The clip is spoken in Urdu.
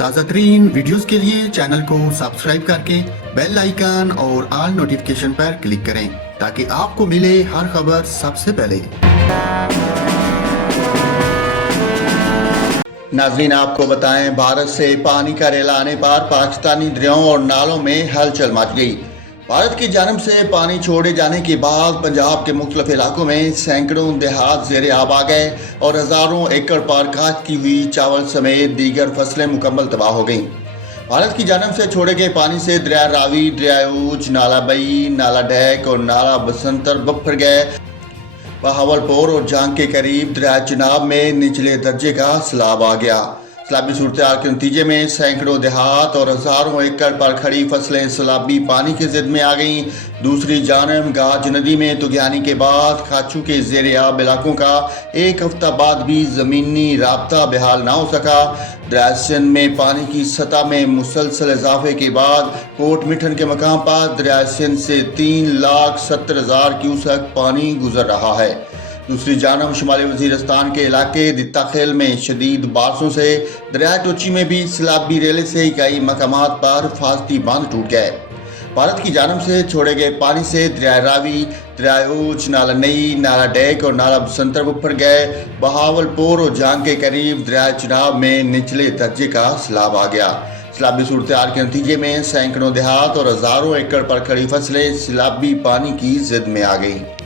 تازہ ترین ویڈیوز کے لیے چینل کو سبسکرائب کر کے بیل آئیکن اور آل نوٹیفیکیشن پر کلک کریں تاکہ آپ کو ملے ہر خبر سب سے پہلے۔ ناظرین، آپ کو بتائیں، بھارت سے پانی کا ریل آنے پر پاکستانی دریاؤں اور نالوں میں ہلچل مچ گئی۔ بھارت کی جانب سے پانی چھوڑے جانے کے بعد پنجاب کے مختلف علاقوں میں سینکڑوں دیہات زیر آب آ گئے اور ہزاروں ایکڑ پر کاشت کی ہوئی چاول سمیت دیگر فصلیں مکمل تباہ ہو گئیں۔ بھارت کی جانب سے چھوڑے گئے پانی سے دریا راوی، دریا اوچھ، نالا بئی، نالا ڈیک اور نالا بسنتر بپھر گئے۔ بہاولپور اور جانگ کے قریب دریا چناب میں نچلے درجے کا سیلاب آ گیا۔ سیلابی صورتحال کے نتیجے میں سینکڑوں دیہات اور ہزاروں ایکڑ پر کھڑی فصلیں سیلابی پانی کی زد میں آ گئیں۔ دوسری جانب گاج ندی میں طغیانی کے بعد کھاچو کے زیر آب علاقوں کا ایک ہفتہ بعد بھی زمینی رابطہ بحال نہ ہو سکا۔ دریا سندھ میں پانی کی سطح میں مسلسل اضافے کے بعد کوٹ مٹھن کے مقام پر دریا سندھ سے 3,70,000 کیوسک پانی گزر رہا ہے۔ دوسری جانب شمالی وزیرستان کے علاقے دتا خیل میں شدید بارشوں سے دریا ٹوچی میں بھی سیلابی ریلے سے کئی مقامات پر حفاظتی باندھ ٹوٹ گئے۔ بھارت کی جانب سے چھوڑے گئے پانی سے دریا راوی، دریا اوچھ، نالا نئی، نالا ڈیک اور نالا بسنتر بپھر گئے۔ بہاولپور اور جانگ کے قریب دریا چناب میں نچلے درجے کا سیلاب آ گیا۔ سیلابی صورتحال کے نتیجے میں سینکڑوں دیہات اور ہزاروں ایکڑ پر کھڑی فصلیں سیلابی پانی کی زد میں آ گئیں۔